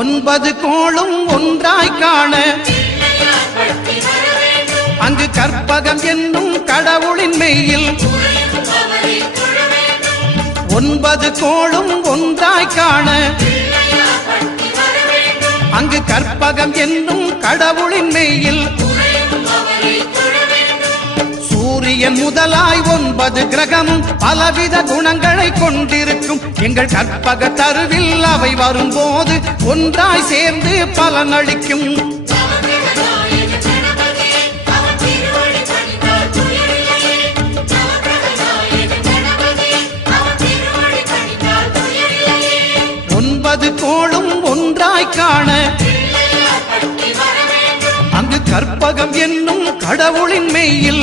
ஒன்பது கோளும் ஒன்றாய் காண அங்கு கற்பகம் என்னும் கடவுளின் மெய்யில் ஒன்பது கோளும் ஒன்றாய் காண அங்கு கற்பகம் என்னும் கடவுளின் மெய்யில் சூரியன் முதலாய் ஒன்பது கிரகமும் பலவித குணங்களை கொண்டிருக்கும் எங்கள் கற்பக தருவில் அவை வரும்போது ஒன்றாய் சேர்ந்து பலனளிக்கும். ஒன்பது கோளும் ஒன்றாய் காண அங்கு கற்பகம் என்னும் கடவுளின் மெய்யில்